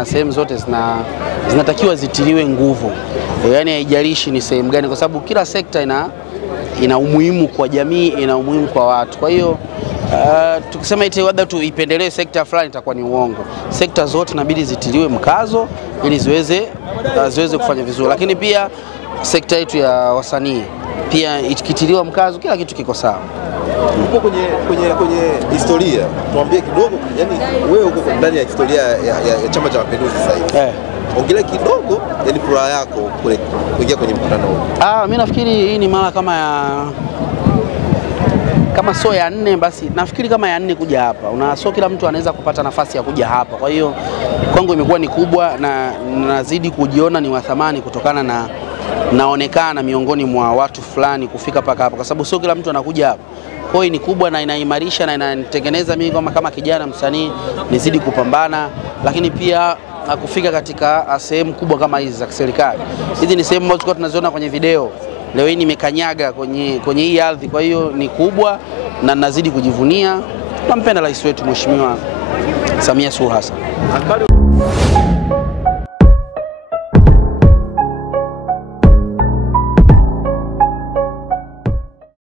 na sehemu zote zinatakiwa zitiliwe nguvu. Yaani haijalishi ni sehemu gani, kwa sababu kila sekta ina umuhimu kwa jamii, ina umuhimu kwa watu. Kwa hiyo tukisema eti labda tuipendelee sekta fulani itakuwa ni uongo. Sekta zote inabidi zitiliwe mkazo ili ziweze kufanya vizuri. Lakini pia sekta yetu ya wasanii pia ikitiliwa mkazo, kila kitu kiko sawa. Uko kwenye historia, tuambie kidogo, yani wewe uko ndani ya historia ya Chama cha Mapinduzi sasa hivi. Ongelea kidogo yani furaha yako kuingia kwenye mkutano huu. Mimi nafikiri hii ni mara kama sio ya 4 basi nafikiri kama ya 4 kuja hapa. Sio kila mtu anaweza kupata nafasi ya kuja hapa. Kwa hiyo kwangu imekuwa ni kubwa na nazidi kujiona ni wa thamani kutokana na naonekana miongoni mwa watu fulani kufika paka hapa, kwa sababu sio kila mtu anakuja hapa. Kwa hiyo ni kubwa na inaimarisha na inanitengeneza mimi kama kijana msanii nizidi kupambana, lakini pia kufika katika sehemu kubwa kama hizi za serikali. Hizi ni sehemu ambazo tunaziona kwenye video. Leo hii nimekanyaga kwenye hii ardhi, kwa hiyo ni kubwa na nazidi kujivunia. Nampenda rais wetu Mheshimiwa Samia Suluhu Hassan.